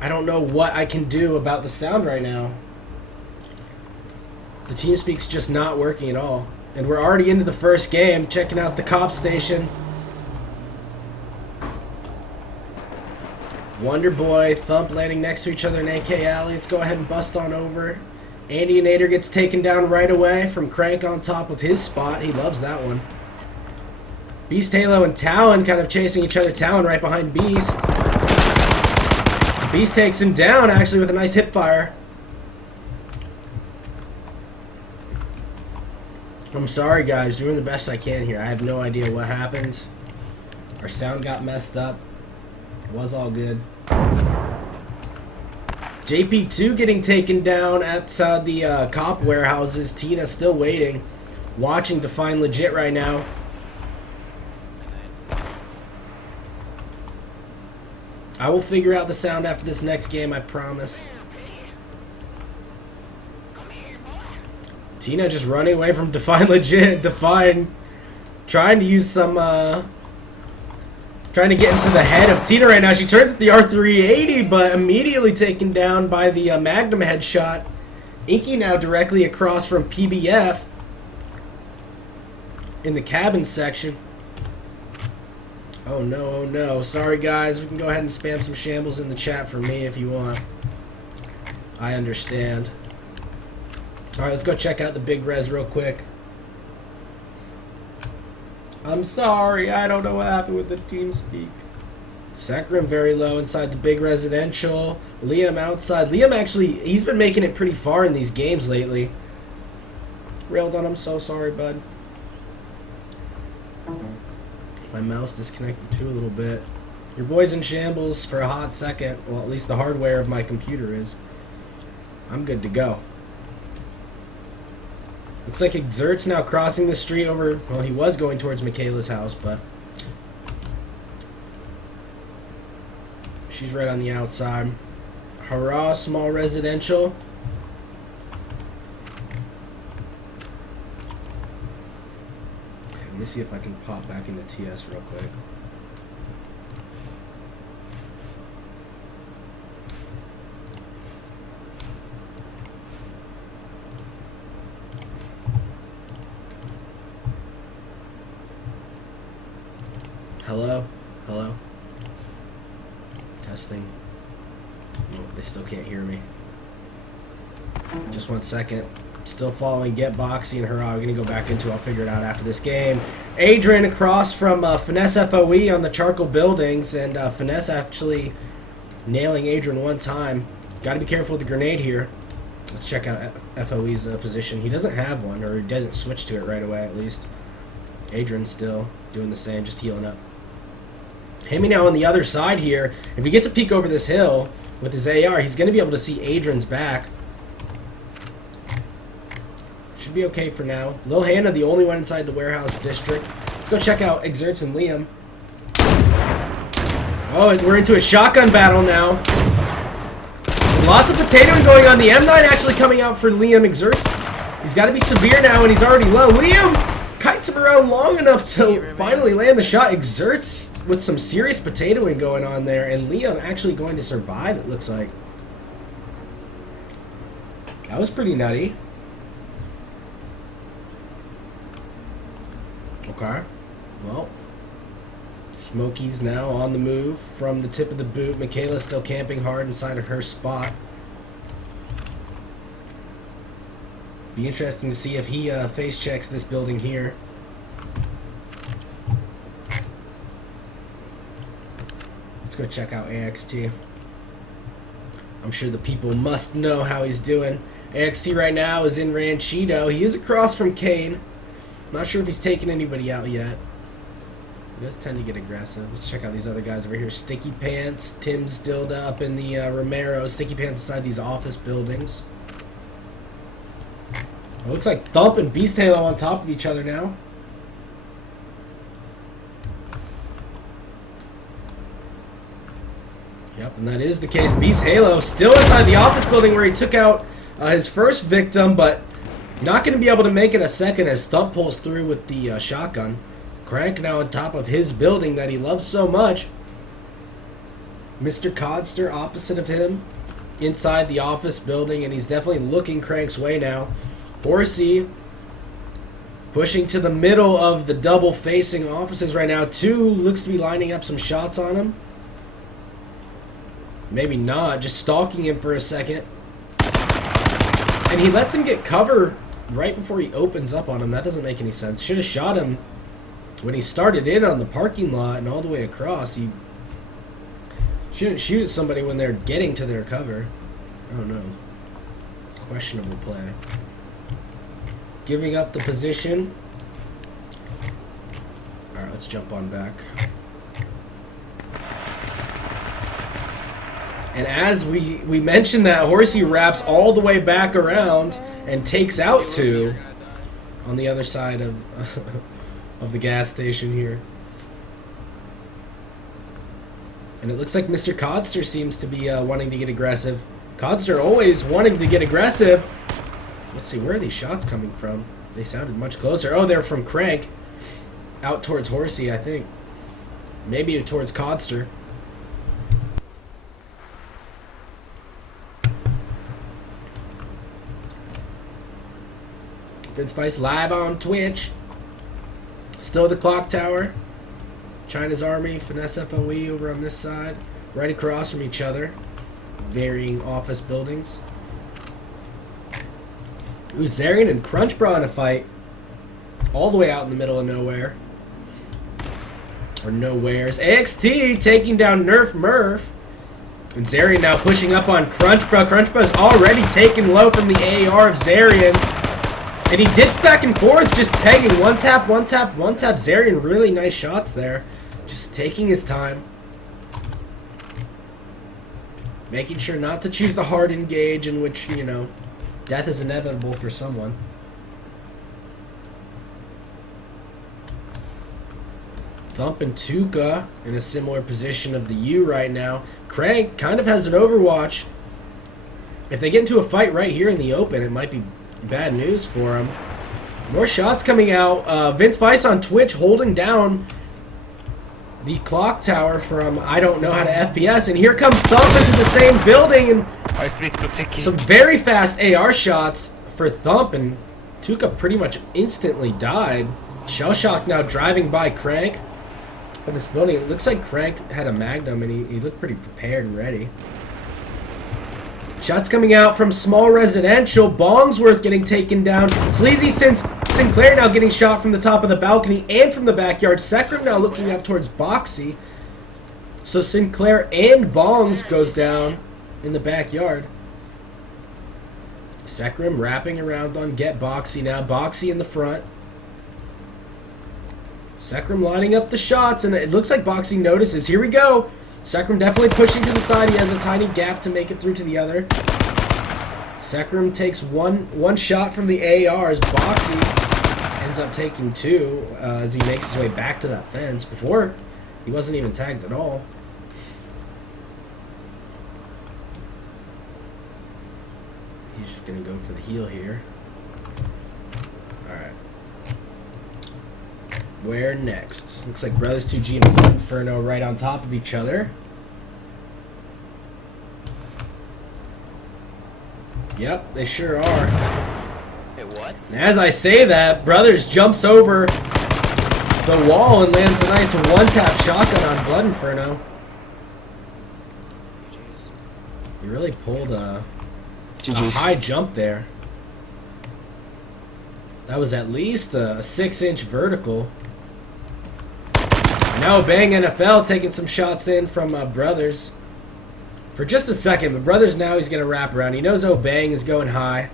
I don't know what I can do about the sound right now. The TeamSpeak's just not working at all. And we're already into the first game, checking out the cop station. Wonder Boy, Thump landing next to each other in AK Alley. Let's go ahead and bust on over. Andy Nader gets taken down right away from Crank on top of his spot. He loves that one. Beast Halo and Talon kind of chasing each other. Talon right behind Beast. Beast takes him down actually with a nice hip fire. I'm sorry guys, doing the best I can here. I have no idea what happened. Our sound got messed up. It was all good. JP2 getting taken down outside the cop warehouses. Tina still waiting. Watching to find legit right now. I will figure out the sound after this next game, I promise. Tina just running away from Define legit. Define trying to use some trying to get into the head of Tina right now. She turns at the R380, but immediately taken down by the Magnum headshot. Inky now directly across from PBF in the cabin section. Oh no, oh no. Sorry guys, we can go ahead and spam some shambles in the chat for me if you want. I understand. Alright, let's go check out the big res real quick. I'm sorry, I don't know what happened with the TeamSpeak. Sakrim very low inside the big residential. Liam outside. Liam actually, he's been making it pretty far in these games lately. Railed on, I'm so sorry, bud. My mouse disconnected too a little bit. Your boy's in shambles for a hot second. Well, at least the hardware of my computer is. I'm good to go. Looks like Exert's now crossing the street over... Well, he was going towards Michaela's house, but... She's right on the outside. Hurrah, small residential. Okay, let me see if I can pop back into TS real quick. Hello? Hello? Testing. No, they still can't hear me. Just 1 second. Still following Get Boxy and Hurrah. We're going to go back into I'll figure it out after this game. Adrian across from Finesse FOE on the charcoal buildings. And Finesse actually nailing Adrian one time. Got to be careful with the grenade here. Let's check out FOE's position. He doesn't have one, or he didn't switch to it right away at least. Adrian's still doing the same, just healing up. Hemi now on the other side here. If he gets a peek over this hill with his AR, he's going to be able to see Adrian's back. Should be okay for now. Lil Hannah, the only one inside the warehouse district. Let's go check out Exerts and Liam. Oh, we're into a shotgun battle now. Lots of potatoing going on. The M9 actually coming out for Liam Exerts. He's got to be severe now, and he's already low. Liam kites him around long enough to finally land the shot. Exerts with some serious potatoing going on there, and Liam actually going to survive, it looks like. That was pretty nutty. Okay. Well, Smokey's now on the move from the tip of the boot. Michaela's still camping hard inside of her spot. Be interesting to see if he face checks this building here. Let's go check out AXT. I'm sure the people must know how he's doing. AXT right now is in Ranchito. He is across from Kane. Not sure if he's taken anybody out yet. He does tend to get aggressive. Let's check out these other guys over here. Sticky Pants. Tim's still up in the Romero. Sticky Pants inside these office buildings. It looks like Thump and Beast Halo on top of each other now. Yep, and that is the case. Beast Halo still inside the office building where he took out his first victim, but not going to be able to make it a second as Thump pulls through with the shotgun. Crank now on top of his building that he loves so much. Mrcodster opposite of him inside the office building, and he's definitely looking Crank's way now. Horsey pushing to the middle of the double facing offices right now. Two looks to be lining up some shots on him. Maybe not, just stalking him for a second. And he lets him get cover right before he opens up on him. That doesn't make any sense. Should have shot him when he started in on the parking lot and all the way across. He shouldn't shoot at somebody when they're getting to their cover. I don't know. Questionable play. Giving up the position. Alright, let's jump on back. And as we mentioned that, Horsey wraps all the way back around and takes out two on the other side of of the gas station here. And it looks like Mrcodster seems to be wanting to get aggressive. Codster always wanting to get aggressive. Let's see, where are these shots coming from? They sounded much closer. Oh, they're from Crank. Out towards Horsey, I think. Maybe towards Codster. Vince Vice live on Twitch. Still the clock tower. China's Army, Finesse FOE over on this side. Right across from each other. Varying office buildings. Uzarian and Crunchbra in a fight. All the way out in the middle of nowhere. Or nowheres. AXT taking down Nerf Murph. And Zarian now pushing up on Crunchbra. Crunchbra's already taken low from the AR of Zarian. And he dips back and forth, just pegging. One tap, one tap, one tap. Zarian, really nice shots there. Just taking his time. Making sure not to choose the hard engage in which, you know, death is inevitable for someone. Thump and Tuca in a similar position of the U right now. Crank kind of has an overwatch. If they get into a fight right here in the open, it might be bad news for him. More shots coming out. Vince Vice on Twitch holding down the clock tower from I don't know how to FPS. And here comes Thump into the same building. And some very fast AR shots for Thump. And Tuca pretty much instantly died. Shellshock now driving by Crank of this building. It looks like Crank had a Magnum and he looked pretty prepared and ready. Shots coming out from Small Residential. Bongsworth getting taken down. Sleazy Sinclair now getting shot from the top of the balcony and from the backyard. Sekrim now looking up towards Boxy. So Sinclair and Bongs goes down in the backyard. Sekrim wrapping around on Get Boxy now. Boxy in the front. Sekrim lining up the shots, and it looks like Boxy notices. Here we go. Sekrim definitely pushing to the side. He has a tiny gap to make it through to the other. Sekrim takes one shot from the ARs. Boxy ends up taking two as he makes his way back to that fence. Before, he wasn't even tagged at all. He's just going to go for the heal here. Alright. Where next? Looks like Brothers 2G and Inferno right on top of each other. Yep, they sure are. Hey, what? And as I say that, Brothers jumps over the wall and lands a nice one-tap shotgun on Blood Inferno. He really pulled a high jump there. That was at least a 6-inch vertical. Now Bang NFL taking some shots in from Brothers for just a second, but Brothers now he's going to wrap around. He knows Bang is going high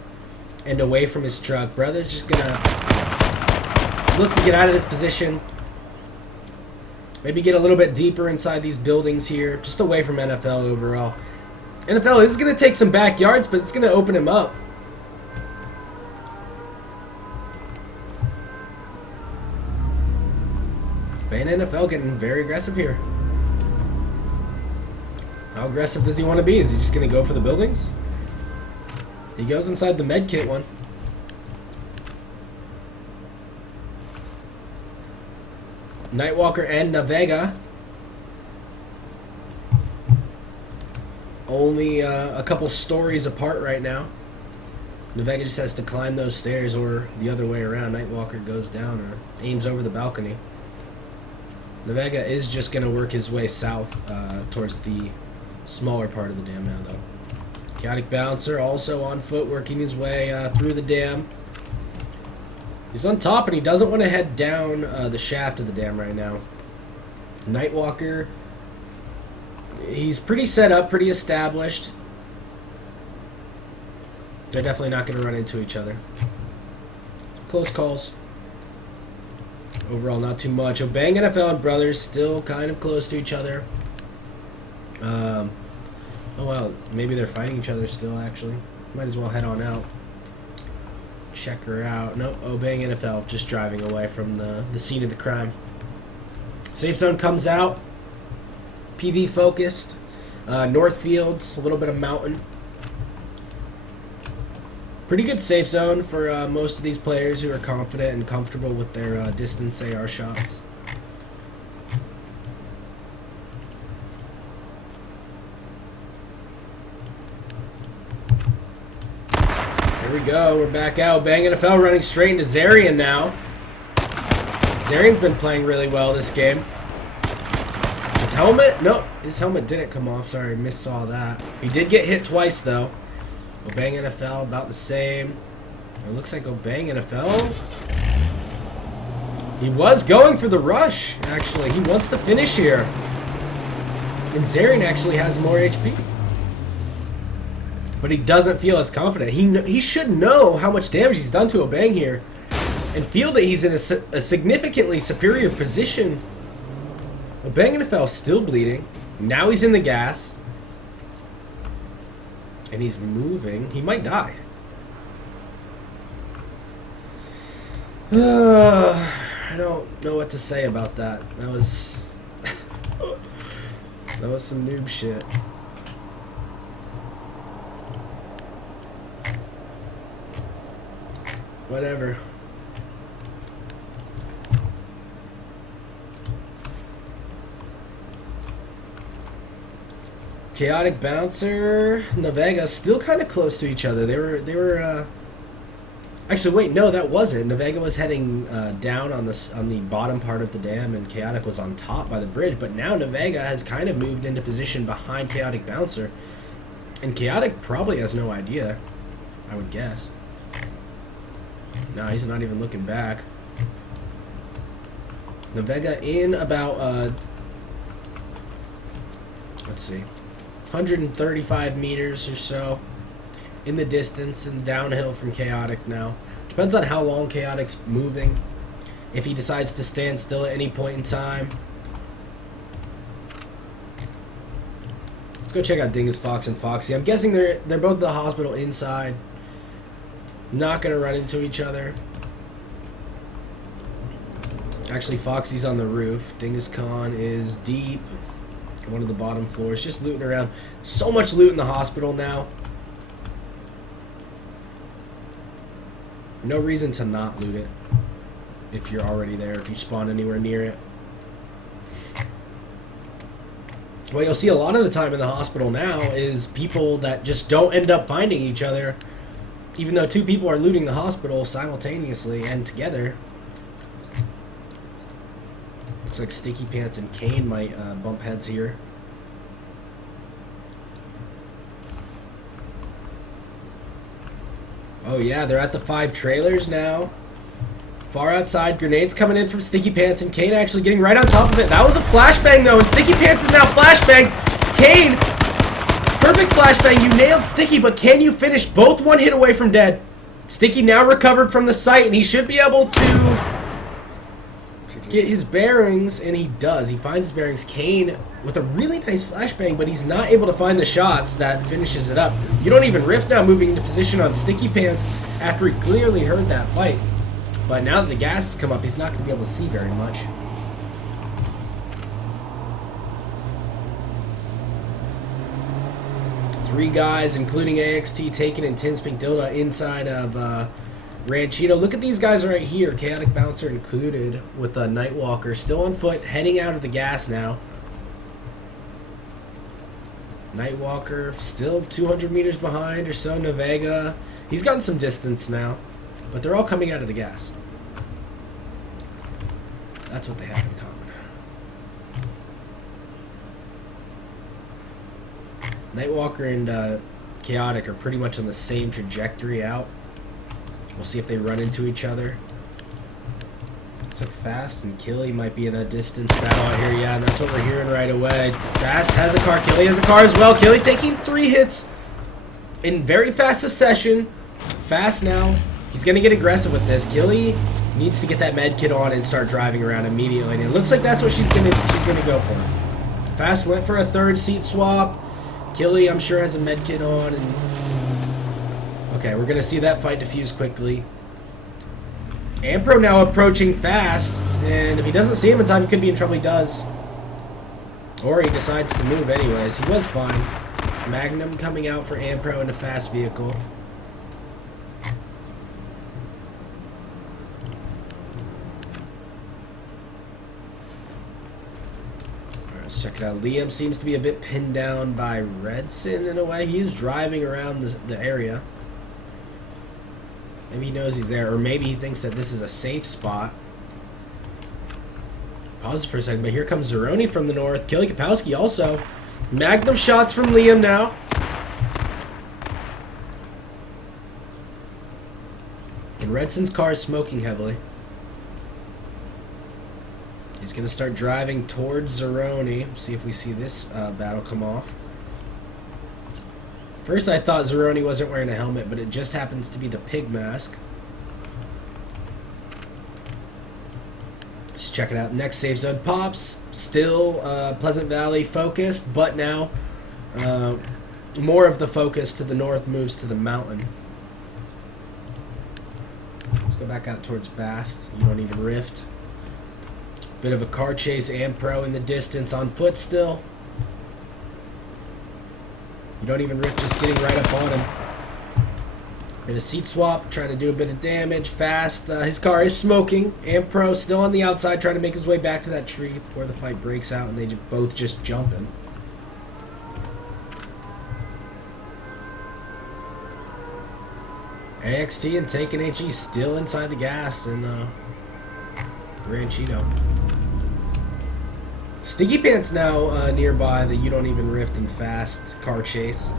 and away from his truck. Brothers just going to look to get out of this position. Maybe get a little bit deeper inside these buildings here, just away from NFL overall. NFL is going to take some backyards, but it's going to open him up. And NFL getting very aggressive here. How aggressive does he want to be? Is he just going to go for the buildings? He goes inside the medkit one. Nightwalker and Navega. only a couple stories apart right now. Nevega just has to climb those stairs, or the other way around. Nightwalker goes down or aims over the balcony. Nevega is just going to work his way south towards the smaller part of the dam now, though. Chaotic Bouncer also on foot, working his way through the dam. He's on top, and he doesn't want to head down the shaft of the dam right now. Nightwalker, he's pretty set up, pretty established. They're definitely not going to run into each other. Close calls. Overall, not too much. Obang NFL and Brothers still kind of close to each other. Oh, well, maybe they're fighting each other still, actually. Might as well head on out. Check her out. Nope, Obang NFL just driving away from the scene of the crime. Safe zone comes out. PV focused. North Fields, a little bit of mountain. Pretty good safe zone for most of these players who are confident and comfortable with their distance AR shots. Here we go. We're back out. Bang NFL running straight into Zarian now. Zarian's been playing really well this game. His helmet? Nope. His helmet didn't come off. Sorry, missaw that. He did get hit twice, though. Obang NFL about the same. It looks like Obang NFL. He was going for the rush, actually. He wants to finish here. And Zarian actually has more HP. But he doesn't feel as confident. He should know how much damage he's done to Obang here. And feel that he's in a significantly superior position. Obang NFL still bleeding. Now he's in the gas. And he's moving. He might die. I don't know what to say about that. That was that was some noob shit. Whatever. Chaotic Bouncer, Nevega, still kind of close to each other. They were. Actually, wait, no, that wasn't. Nevega was heading down on the bottom part of the dam, and Chaotic was on top by the bridge. But now Nevega has kind of moved into position behind Chaotic Bouncer, and Chaotic probably has no idea. I would guess. No, he's not even looking back. Nevega in about let's see. 135 meters or so in the distance and downhill from Chaotic now. Depends on how long Chaotic's moving. If he decides to stand still at any point in time. Let's go check out Dingus Fox and Foxy. I'm guessing they're both at the hospital inside. Not gonna run into each other. Actually, Foxy's on the roof. Dingus Khan is deep. One of the bottom floors, just looting around. So much loot in the hospital now. No reason to not loot it if you're already there, if you spawn anywhere near it. What you'll see a lot of the time in the hospital now is people that just don't end up finding each other, even though two people are looting the hospital simultaneously and together. Looks like Sticky Pants and Kane might bump heads here. Oh yeah, they're at the 5 trailers now. Far outside, grenades coming in from Sticky Pants, and Kane actually getting right on top of it. That was a flashbang though, and Sticky Pants is now flashbang. Kane, perfect flashbang. You nailed Sticky, but can you finish? Both one hit away from dead. Sticky now recovered from the site, and he should be able to get his bearings, and he does. He finds his bearings. Kane with a really nice flashbang, but he's not able to find the shots that finishes it up. You don't even riff now, moving into position on Sticky Pants after he clearly heard that fight. But now that the gas has come up, he's not going to be able to see very much. Three guys, including AXT, Taken and Tim's Pink Dilda inside of Ranchito. Look at these guys right here. Chaotic Bouncer included with Nightwalker. Still on foot, heading out of the gas now. Nightwalker still 200 meters behind or so. Navega, he's gotten some distance now, but they're all coming out of the gas. That's what they have in common. Nightwalker and Chaotic are pretty much on the same trajectory out. We'll see if they run into each other. Looks like Fast and Killy might be in a distance battle out here. Yeah, and that's what we're hearing right away. Fast has a car. Killy has a car as well. Killy taking 3 hits in very fast succession. Fast now. He's going to get aggressive with this. Killy needs to get that med kit on and start driving around immediately. And it looks like that's what she's gonna go for. Fast went for a 3rd seat swap. Killy, I'm sure, has a med kit on. And okay, we're going to see that fight diffuse quickly. Ampro now approaching Fast, and if he doesn't see him in time, he could be in trouble. He does. Or he decides to move anyways. He was fine. Magnum coming out for Ampro in a Fast vehicle. Alright, let's check it out. Liam seems to be a bit pinned down by Redson in a way. He's driving around the area. Maybe he knows he's there, or maybe he thinks that this is a safe spot. Pause for a second, but here comes Zeroni from the north. Kelly Kapowski also. Magnum shots from Liam now. And Redson's car is smoking heavily. He's going to start driving towards Zeroni. See if we see this battle come off. First I thought Zeroni wasn't wearing a helmet, but it just happens to be the pig mask. Just check it out. Next safe zone pops. Still Pleasant Valley focused, but now more of the focus to the north moves to the mountain. Let's go back out towards Fast. You don't even rift. Bit of a car chase. Ampro in the distance on foot still. You don't even rift, just getting right up on him. Bit of seat swap, trying to do a bit of damage. Fast, his car is smoking. Ampro still on the outside, trying to make his way back to that tree before the fight breaks out, and they both just jumping. AXT and Taken HE still inside the gas in Ranchito. Sticky Pants now nearby the You Don't Even Rift and Fast car chase.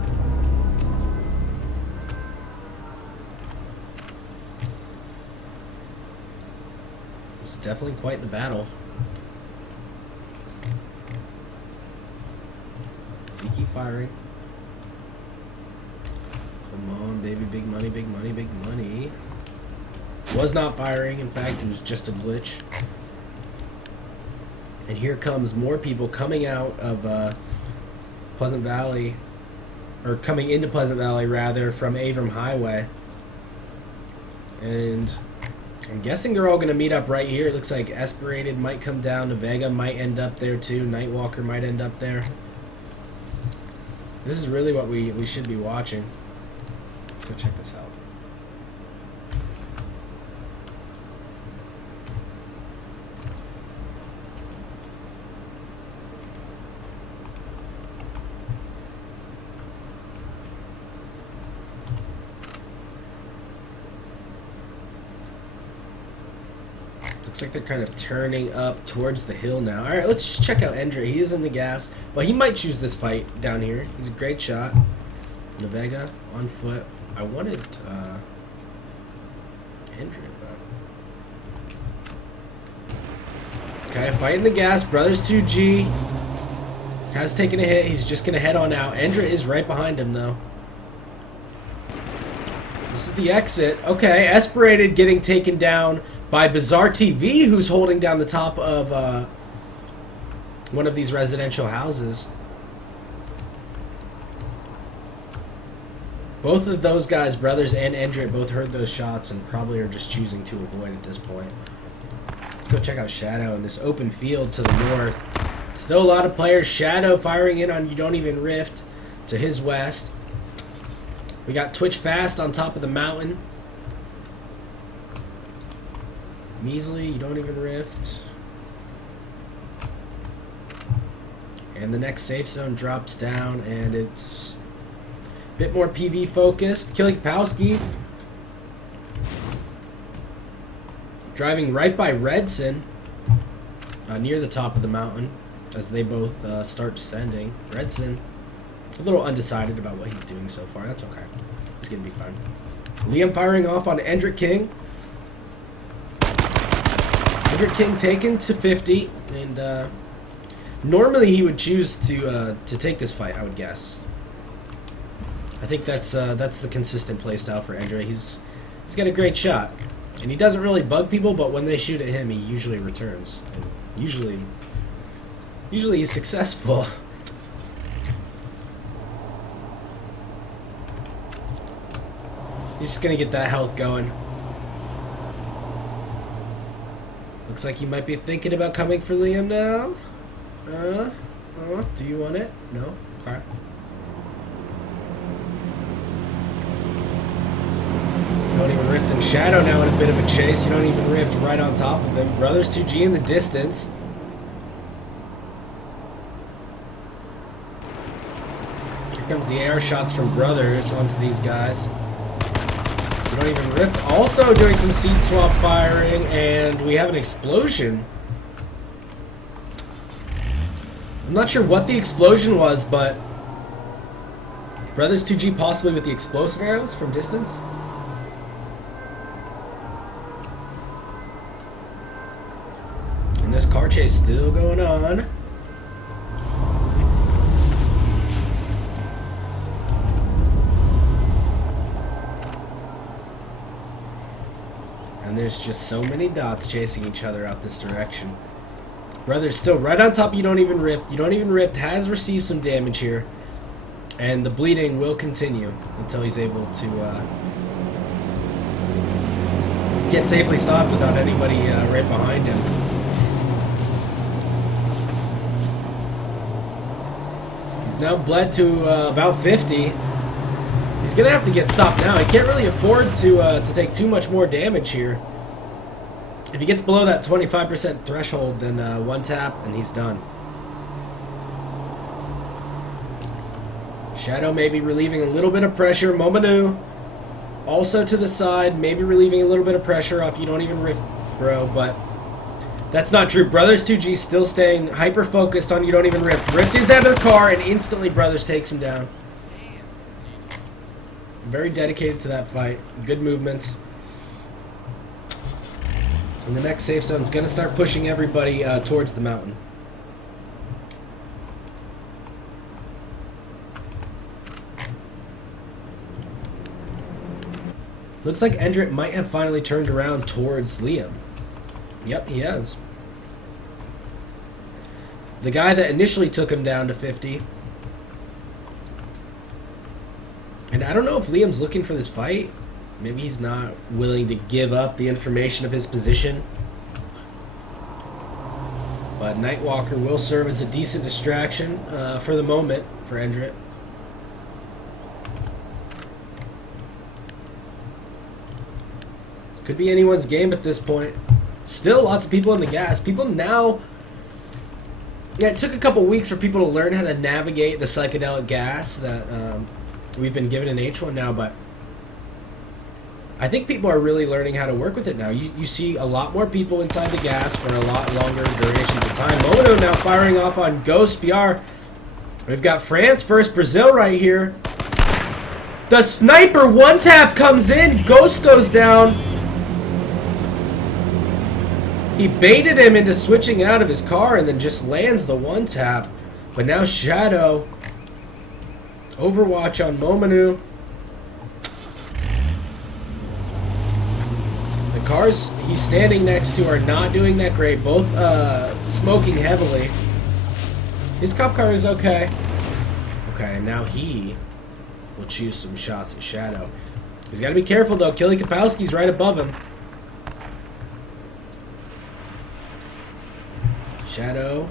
It's definitely quite the battle. Ziki firing. Come on, baby. Big money, big money, big money. Was not firing. In fact, it was just a glitch. And here comes more people coming out of Pleasant Valley, or coming into Pleasant Valley rather, from Avram Highway. And I'm guessing they're all going to meet up right here. It looks like Esperated might come down. Vega might end up there too. Nightwalker might end up there. This is really what we should be watching. Let's go check this out. Looks like they're kind of turning up towards the hill now. All right, let's just check out Endre. He is in the gas, but he might choose this fight down here. He's a great shot. Navega on foot. I wanted Endre, but okay, fighting the gas. Brothers 2G has taken a hit. He's just gonna head on out. Endre is right behind him though. This is the exit. Okay, Esperated getting taken down by Bizarre TV, who's holding down the top of one of these residential houses. Both of those guys, Brothers and Endre, both heard those shots and probably are just choosing to avoid at this point. Let's go check out Shadow in this open field to the north. Still a lot of players. Shadow firing in on You Don't Even Rift to his west. We got Twitch Fast on top of the mountain. Measly, You Don't Even Rift. And the next safe zone drops down, and it's a bit more PV focused. Kilikowski driving right by Redson near the top of the mountain as they both start descending. Redson a little undecided about what he's doing so far. That's okay. He's going to be fine. Liam firing off on Endrick King. Endrick King taken to 50, and normally he would choose to take this fight, I would guess. I think that's the consistent playstyle for Endrick. He's got a great shot, and he doesn't really bug people, but when they shoot at him, he usually returns. And usually he's successful. He's just gonna get that health going. Looks like he might be thinking about coming for Liam now. Do you want it? No? Okay. You don't even rift in shadow now in a bit of a chase. You don't even rift right on top of him. Brothers 2G in the distance. Here comes the air shots from Brothers onto these guys. You don't even rift. Also doing some seed swap firing, and we have an explosion. I'm not sure what the explosion was, but Brothers 2G possibly with the explosive arrows from distance. And this car chase still going on. And there's just so many dots chasing each other out this direction. Brothers still right on top. You don't even rift. You don't even rift. Has received some damage here. And the bleeding will continue until he's able to get safely stopped without anybody right behind him. He's now bled to about 50. He's going to have to get stopped now. He can't really afford to take too much more damage here. If he gets below that 25% threshold, then one tap and he's done. Shadow maybe relieving a little bit of pressure. Momonu also to the side, maybe relieving a little bit of pressure off You Don't Even Rift, bro, but that's not true. Brothers 2G still staying hyper-focused on You Don't Even Rift. Rift is out of the car, and instantly Brothers takes him down. Very dedicated to that fight. Good movements. And the next safe zone is going to start pushing everybody towards the mountain. Looks like Endrick might have finally turned around towards Liam. Yep, he has. The guy that initially took him down to 50. And I don't know if Liam's looking for this fight. Maybe he's not willing to give up the information of his position. But Nightwalker will serve as a decent distraction for the moment for Endrick. Could be anyone's game at this point. Still lots of people in the gas. People now... Yeah, it took a couple weeks for people to learn how to navigate the psychedelic gas that we've been given in H1 now, but I think people are really learning how to work with it now. You see a lot more people inside the gas for a lot longer durations of time. Mono now firing off on Ghost BR. We've got France versus Brazil right here. The sniper one tap comes in. Ghost goes down. He baited him into switching out of his car and then just lands the one tap. But now Shadow. Overwatch on Momonu. The cars he's standing next to are not doing that great. Both smoking heavily. His cop car is okay. Okay, and now he will choose some shots at Shadow. He's got to be careful though. Killy Kapowski's right above him. Shadow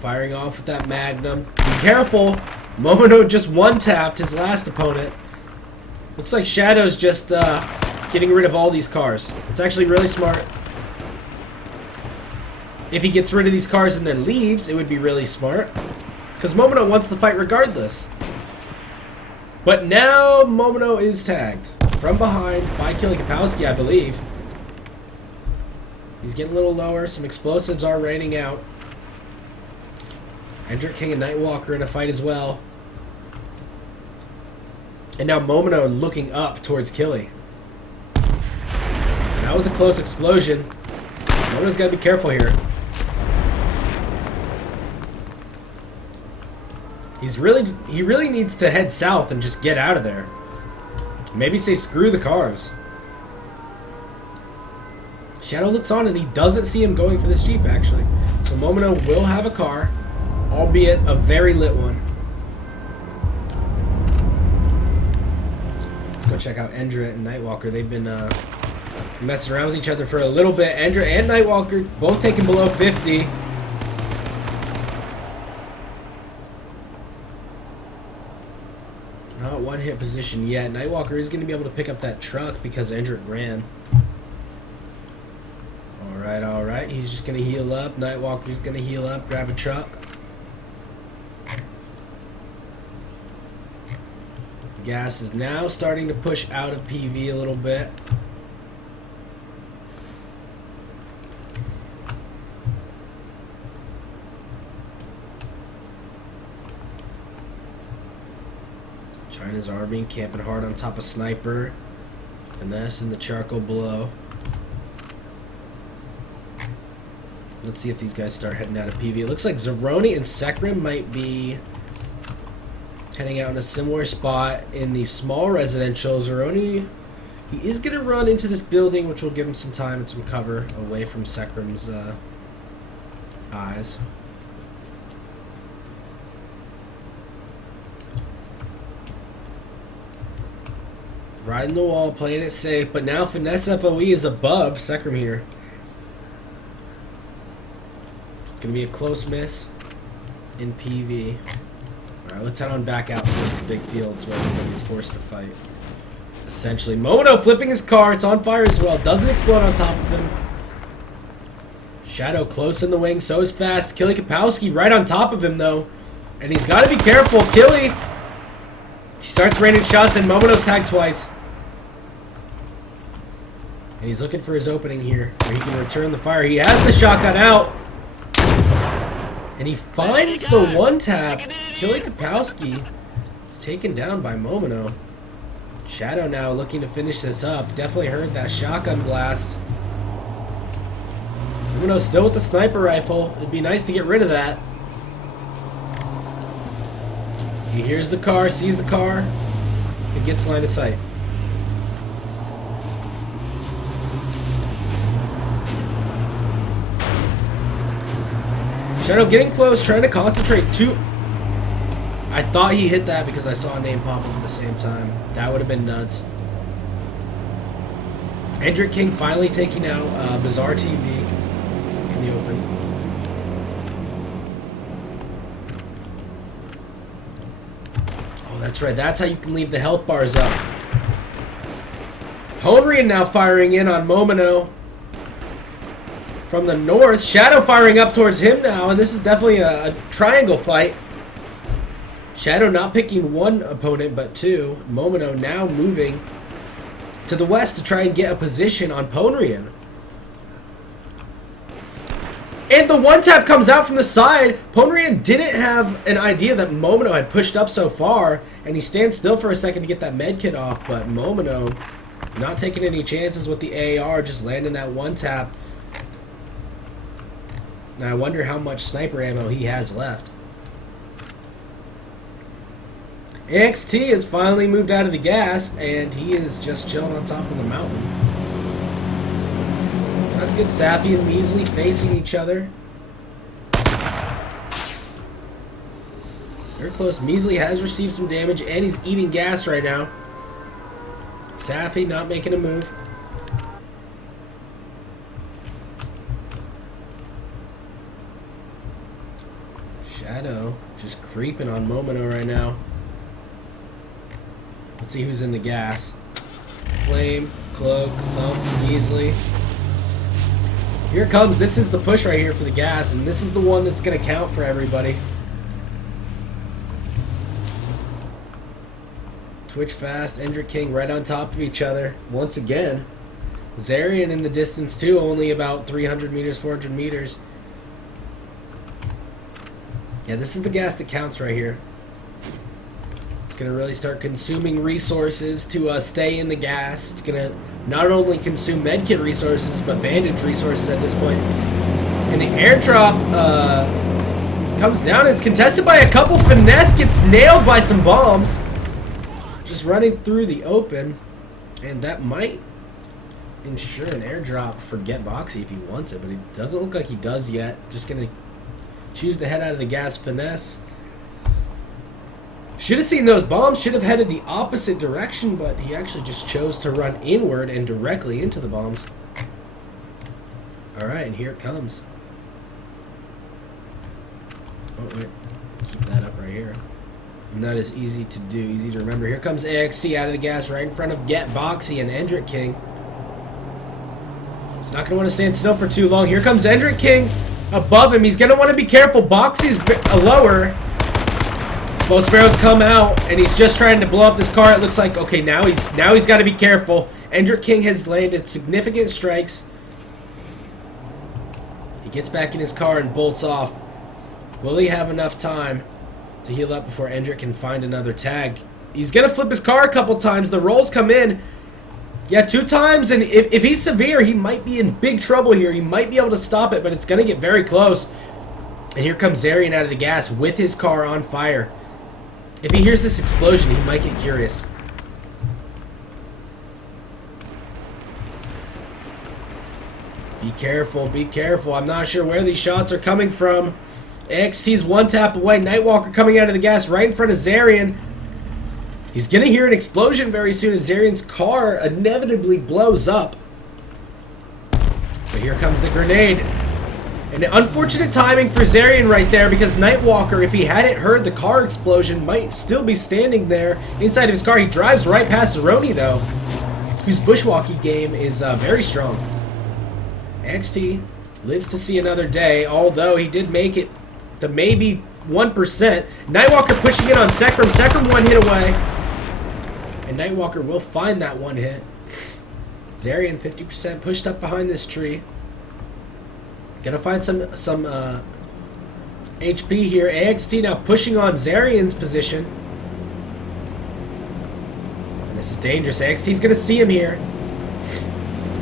firing off with that Magnum. Be careful. Momono just one-tapped his last opponent. Looks like Shadow's just getting rid of all these cars. It's actually really smart. If he gets rid of these cars and then leaves, it would be really smart. Because Momino wants the fight regardless. But now Momino is tagged from behind by Kili Kapowski, I believe. He's getting a little lower. Some explosives are raining out. Hendrick King and Nightwalker in a fight as well. And now Momino looking up towards Kili. That was a close explosion. Momino's got to be careful here. He really needs to head south and just get out of there. Maybe say screw the cars. Shadow looks on and he doesn't see him going for this Jeep actually. So Momino will have a car, albeit a very lit one. Let's go check out Endra and Nightwalker. They've been messing around with each other for a little bit. Endra and Nightwalker both taking below 50. Not one hit position yet. Nightwalker is going to be able to pick up that truck because Endrick ran. Alright. He's just going to heal up. Nightwalker's going to heal up, grab a truck. The gas is now starting to push out of PV a little bit. China's army camping hard on top of Sniper. Finesse in the charcoal below. Let's see if these guys start heading out of PV. It looks like Zeroni and Sekrim might be heading out in a similar spot in the small residential. Zeroni, he is going to run into this building, which will give him some time and some cover away from Sekrim's eyes. Riding the wall, playing it safe, but now Finesse FOE is above Sekrim here. It's going to be a close miss in PV. Alright, let's head on back out towards the big fields where everybody's forced to fight. Essentially, Momino flipping his car. It's on fire as well. Doesn't explode on top of him. Shadow close in the wing. So is Fast. Kili Kapowski right on top of him, though. And he's got to be careful. Kili. She starts raining shots, and Momino's tagged twice. And he's looking for his opening here, where he can return the fire. He has the shotgun out. And he finds the one tap. Kili Kapowski is taken down by Momino. Shadow now looking to finish this up. Definitely heard that shotgun blast. Momino still with the sniper rifle. It'd be nice to get rid of that. He hears the car, sees the car, and gets line of sight. Shadow getting close, trying to concentrate. I thought he hit that because I saw a name pop up at the same time. That would have been nuts. Hendrick King finally taking out Bizarre TV in the open. Oh, that's right. That's how you can leave the health bars up. Honrian now firing in on Momino. From the north, Shadow firing up towards him now, and this is definitely a triangle fight. Shadow not picking one opponent, but two. Momino now moving to the west to try and get a position on Ponrian. And the one tap comes out from the side. Ponrian didn't have an idea that Momino had pushed up so far, and he stands still for a second to get that med kit off, but Momino not taking any chances with the AR, just landing that one tap. Now I wonder how much sniper ammo he has left. NXT has finally moved out of the gas, and he is just chilling on top of the mountain. That's good. Safi and Measley facing each other. Very close. Measley has received some damage, and he's eating gas right now. Safi not making a move. Shadow just creeping on Momino right now. Let's see who's in the gas. Flame, Cloak, Thump, Measley. Here it comes. This is the push right here for the gas, and this is the one that's going to count for everybody. Twitch fast, Endrick King right on top of each other once again. Zarian in the distance too, only about 300 meters, 400 meters. Yeah, this is the gas that counts right here. It's going to really start consuming resources to stay in the gas. It's going to not only consume medkit resources, but bandage resources at this point. And the airdrop comes down. It's contested by a couple. Finesse gets nailed by some bombs. Just running through the open. And that might ensure an airdrop for Get Boxy if he wants it, but it doesn't look like he does yet. Just going to choose to head out of the gas. Finesse should have seen those bombs, should have headed the opposite direction, but he actually just chose to run inward and directly into the bombs. Alright, and here it comes. Oh, wait. Keep that up right here. Not as easy to do, easy to remember. Here comes AXT out of the gas right in front of Get Boxy and Endrick King. He's not going to want to stand still for too long. Here comes Endrick King above him. He's going to want to be careful. Boxy's lower. Explosive arrows come out, and he's just trying to blow up this car. It looks like, okay, now he's got to be careful. Endrick King has landed significant strikes. He gets back in his car and bolts off. Will he have enough time to heal up before Endrick can find another tag? He's going to flip his car a couple times. The rolls come in. Yeah, 2 times, and if he's severe, he might be in big trouble here. He might be able to stop it, but it's going to get very close. And here comes Zarian out of the gas with his car on fire. If he hears this explosion, he might get curious. Be careful, be careful. I'm not sure where these shots are coming from. AXT's one tap away. Nightwalker coming out of the gas right in front of Zarian. He's going to hear an explosion very soon as Zarian's car inevitably blows up. But here comes the grenade. And unfortunate timing for Zarian right there, because Nightwalker, if he hadn't heard the car explosion, might still be standing there inside of his car. He drives right past Zeroni, though, whose bushwalkie game is very strong. XT lives to see another day, although he did make it to maybe 1%. Nightwalker pushing in on Sekram. Sekram one hit away. And Nightwalker will find that one hit. Zarian 50% pushed up behind this tree. Gonna find some HP here. AXT now pushing on Zarian's position. And this is dangerous. AXT's gonna see him here.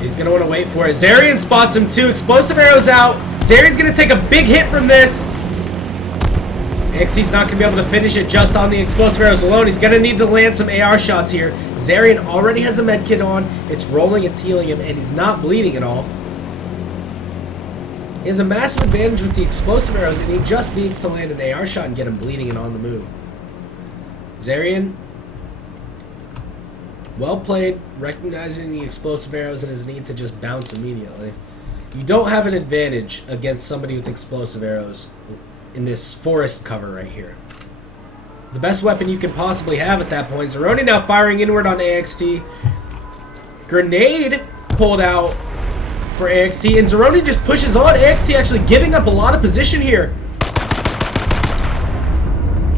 He's gonna want to wait for it. Zarian spots him too. Explosive arrows out. Zarian's gonna take a big hit from this. AXT's not gonna be able to finish it just on the explosive arrows alone. He's gonna need to land some AR shots here. Zarian already has a med kit on. It's rolling, it's healing him, and he's not bleeding at all. He has a massive advantage with the explosive arrows, and he just needs to land an AR shot and get him bleeding and on the move. Zarian, well played, recognizing the explosive arrows and his need to just bounce immediately. You don't have an advantage against somebody with explosive arrows in this forest cover right here. The best weapon you can possibly have at that point. Zeroni now firing inward on AXT. Grenade pulled out for AXT, and Zeroni just pushes on. AXT actually giving up a lot of position here.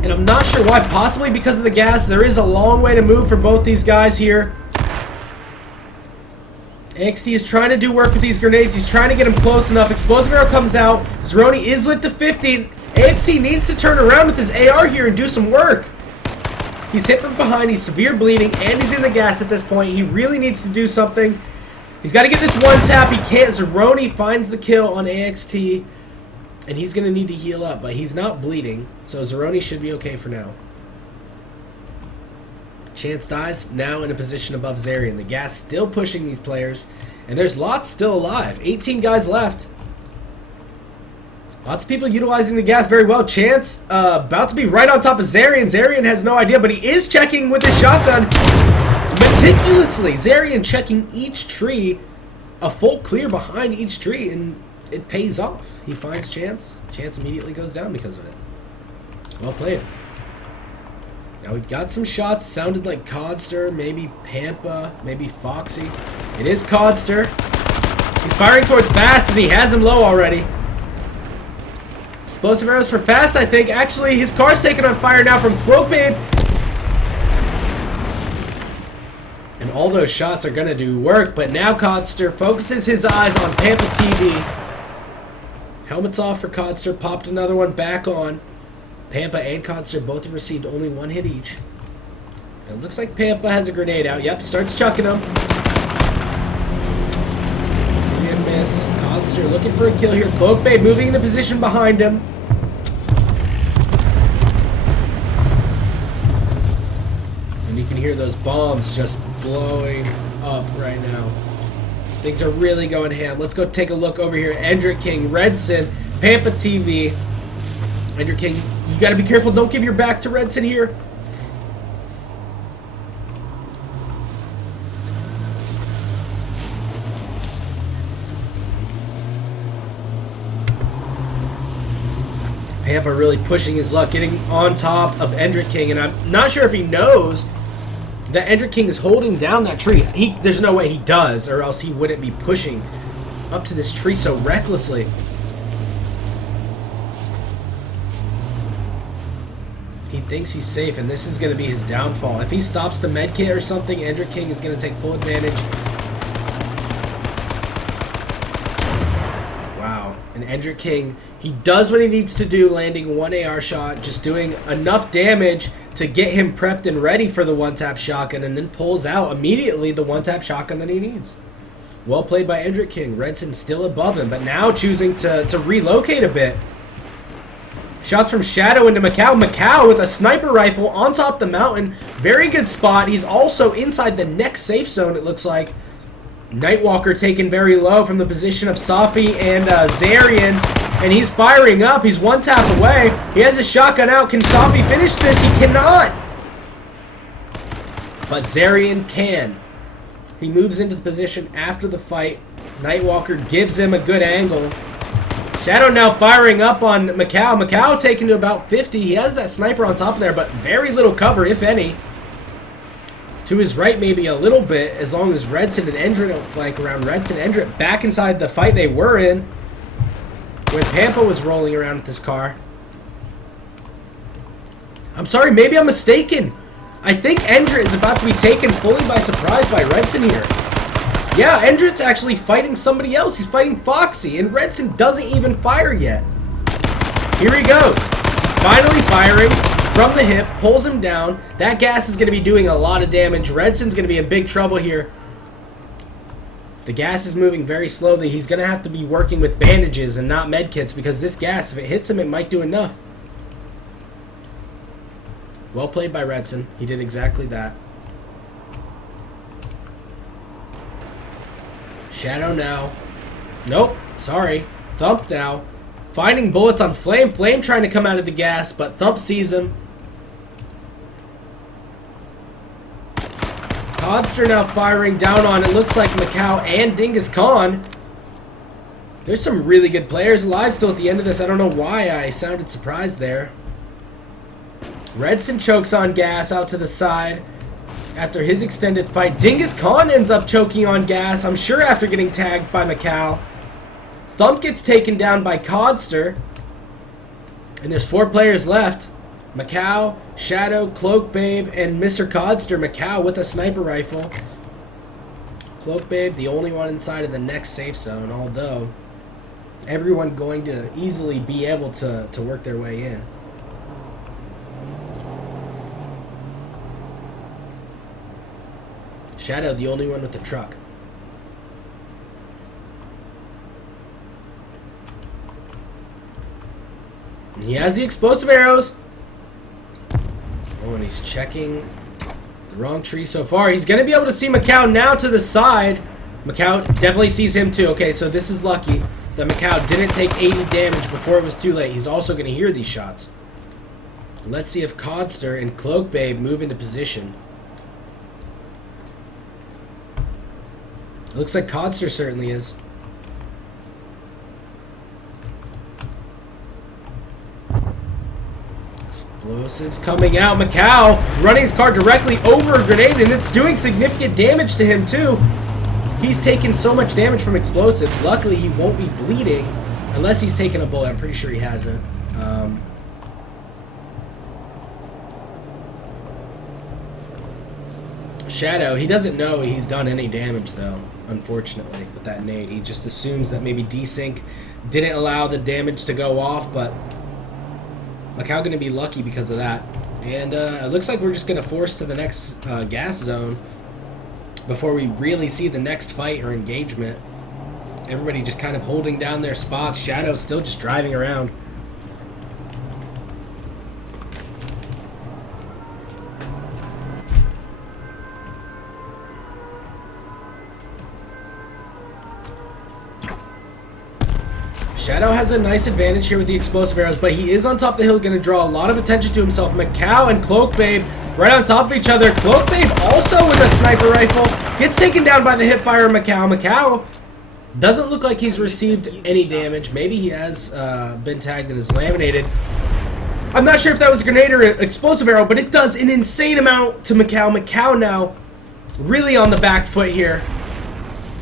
And I'm not sure why, possibly because of the gas. There is a long way to move for both these guys here. AXT is trying to do work with these grenades. He's trying to get him close enough. Explosive arrow comes out. Zeroni is lit to 50. AXT needs to turn around with his AR here and do some work. He's hit from behind. He's severe bleeding, and he's in the gas at this point. He really needs to do something. He's got to get this one tap. He can't. Zeroni finds the kill on AXT, and he's going to need to heal up, but he's not bleeding, so Zeroni should be okay for now. Chance dies, now in a position above Zarian. The gas still pushing these players, and there's lots still alive. 18 guys left. Lots of people utilizing the gas very well. Chance about to be right on top of Zarian. Zarian has no idea, but he is checking with his shotgun meticulously. Zarian checking each tree, a full clear behind each tree, and it pays off. He finds Chance. Chance immediately goes down because of it. Well played. Now we've got some shots. Sounded like Codster, maybe Pampa, maybe Foxy. It is Codster. He's firing towards Fast, and he has him low already. Explosive arrows for Fast, I think. Actually, his car's taking on fire now from Cloak Babe. And all those shots are going to do work, but now Codster focuses his eyes on Pampa TV. Helmets off for Codster, popped another one back on. Pampa and Codster both have received only one hit each. It looks like Pampa has a grenade out. Yep, starts chucking them. And miss. Codster looking for a kill here. Cloak Babe moving into position behind him. And you can hear those bombs just blowing up right now. Things are really going ham. Let's go take a look over here. Endrick King, Redson, Pampa TV. Endrick King, you got to be careful. Don't give your back to Redson here. Pampa really pushing his luck, getting on top of Endrick King, and I'm not sure if he knows that Endrick King is holding down that tree. There's no way he does, or else he wouldn't be pushing up to this tree so recklessly. He thinks he's safe, and this is going to be his downfall. If he stops the medkit or something, Endrick King is going to take full advantage. Wow. And Endrick King, he does what he needs to do, landing one AR shot, just doing enough damage to get him prepped and ready for the one-tap shotgun, and then pulls out immediately the one-tap shotgun that he needs. Well played by Endrick King. Redson still above him, but now choosing to relocate a bit. Shots from Shadow into Macau. Macau with a sniper rifle on top of the mountain. Very good spot. He's also inside the next safe zone, it looks like. Nightwalker taken very low from the position of Safi and Zarian. And he's firing up. He's one tap away. He has a shotgun out. Can Safi finish this? He cannot. But Zarian can. He moves into the position after the fight. Nightwalker gives him a good angle. Shadow now firing up on Macau. Macau taken to about 50. He has that sniper on top of there, but very little cover, if any. To his right, maybe a little bit, as long as Redson and Endra don't flank around. Redson and Endra back inside the fight they were in when Pampa was rolling around with this car. I'm sorry, maybe I'm mistaken. I think Endra is about to be taken fully by surprise by Redson here. Yeah, Endrit's actually fighting somebody else. He's fighting Foxy, and Redson doesn't even fire yet. Here he goes. He's finally firing from the hip, pulls him down. That gas is going to be doing a lot of damage. Redson's going to be in big trouble here. The gas is moving very slowly. He's going to have to be working with bandages and not medkits, because this gas, if it hits him, it might do enough. Well played by Redson. He did exactly that. Shadow now. Nope. Sorry. Thump now. Finding bullets on Flame. Flame trying to come out of the gas, but Thump sees him. Codster now firing down on, it looks like, Macau and Dingus Khan. There's some really good players alive still at the end of this. I don't know why I sounded surprised there. Redson chokes on gas out to the side. After his extended fight, Dingus Khan ends up choking on gas, I'm sure after getting tagged by Macau. Thump gets taken down by Codster. And there's 4 players left. Macau, Shadow, Cloak Babe, and Mr. Codster. Macau with a sniper rifle. Cloak Babe, the only one inside of the next safe zone, although everyone going to easily be able to work their way in. Shadow, the only one with the truck. And he has the explosive arrows. Oh, and he's checking the wrong tree so far. He's going to be able to see Macau now to the side. Macau definitely sees him too. Okay, so this is lucky that Macau didn't take 80 damage before it was too late. He's also going to hear these shots. Let's see if Codster and Cloak Babe move into position. Looks like Codster certainly is. Explosives coming out. Macau running his car directly over a grenade, and it's doing significant damage to him too. He's taken so much damage from explosives. Luckily, he won't be bleeding unless he's taken a bullet. I'm pretty sure he hasn't. Shadow, he doesn't know he's done any damage, though, unfortunately, with that nade. He just assumes that maybe desync didn't allow the damage to go off, but Macau going to be lucky because of that. And it looks like we're just going to force to the next gas zone before we really see the next fight or engagement. Everybody just kind of holding down their spots. Shadow still just driving around. Shadow has a nice advantage here with the explosive arrows, but he is on top of the hill, going to draw a lot of attention to himself. Macau and Cloak Babe right on top of each other. Cloak Babe also with a sniper rifle. Gets taken down by the hipfire of Macau. Macau doesn't look like he's received any damage. Maybe he has been tagged and is laminated. I'm not sure if that was a grenade or an explosive arrow, but it does an insane amount to Macau. Macau now really on the back foot here.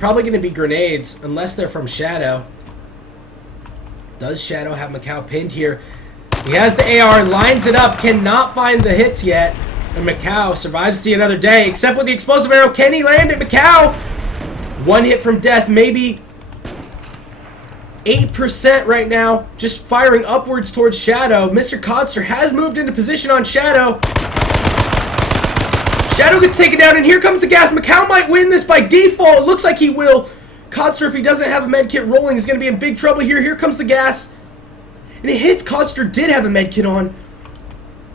Probably going to be grenades, unless they're from Shadow. Does Shadow have Macau pinned here? He has the AR, lines it up, cannot find the hits yet. And Macau survives to see another day, except with the explosive arrow. Can he land it? Macau! One hit from death, maybe 8% right now. Just firing upwards towards Shadow. Mrcodster has moved into position on Shadow. Shadow gets taken down, and here comes the gas. Macau might win this by default. It looks like he will. Codster, if he doesn't have a med kit rolling, is going to be in big trouble here. Here comes the gas. And it hits. Codster did have a med kit on.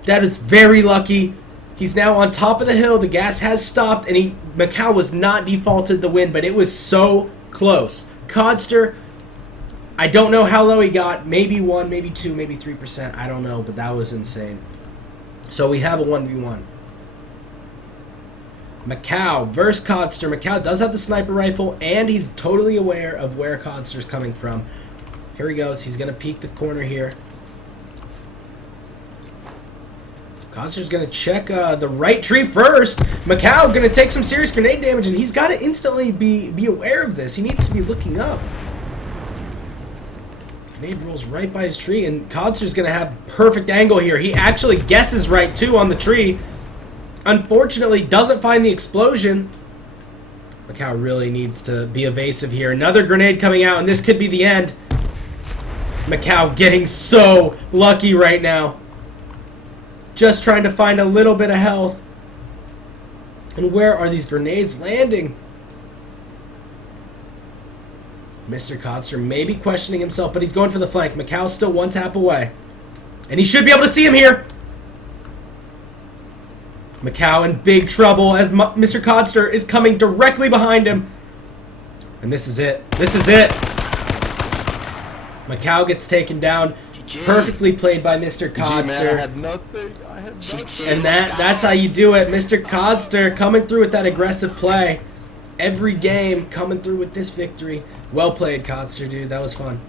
That is very lucky. He's now on top of the hill. The gas has stopped, and Macau was not defaulted the win, but it was so close. Codster, I don't know how low he got. Maybe 1, maybe 2, maybe 3%. I don't know, but that was insane. So we have a 1v1. Macau versus Codster. Macau does have the sniper rifle, and he's totally aware of where Codster's coming from. Here he goes. He's going to peek the corner here. Codster's going to check the right tree first. Macau going to take some serious grenade damage, and he's got to instantly be aware of this. He needs to be looking up. Grenade rolls right by his tree, and Codster's going to have perfect angle here. He actually guesses right, too, on the tree. Unfortunately, doesn't find the explosion. Macau really needs to be evasive here. Another grenade coming out, and this could be the end. Macau getting so lucky right now. Just trying to find a little bit of health. And where are these grenades landing? Mrcodster may be questioning himself, but he's going for the flank. Macau's still one tap away. And he should be able to see him here. Macau in big trouble as Mrcodster is coming directly behind him. And this is it. This is it. Macau gets taken down. Perfectly played by Mrcodster. I had nothing. I had nothing. And that's how you do it. Mrcodster coming through with that aggressive play. Every game coming through with this victory. Well played, Codster, dude. That was fun.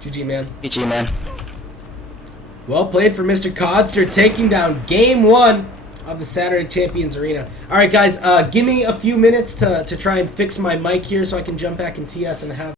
GG, man. GG, man. Well played for Mrcodster, taking down Game 1 of the Saturday Champions Arena. Alright, guys, give me a few minutes to try and fix my mic here so I can jump back in TS and have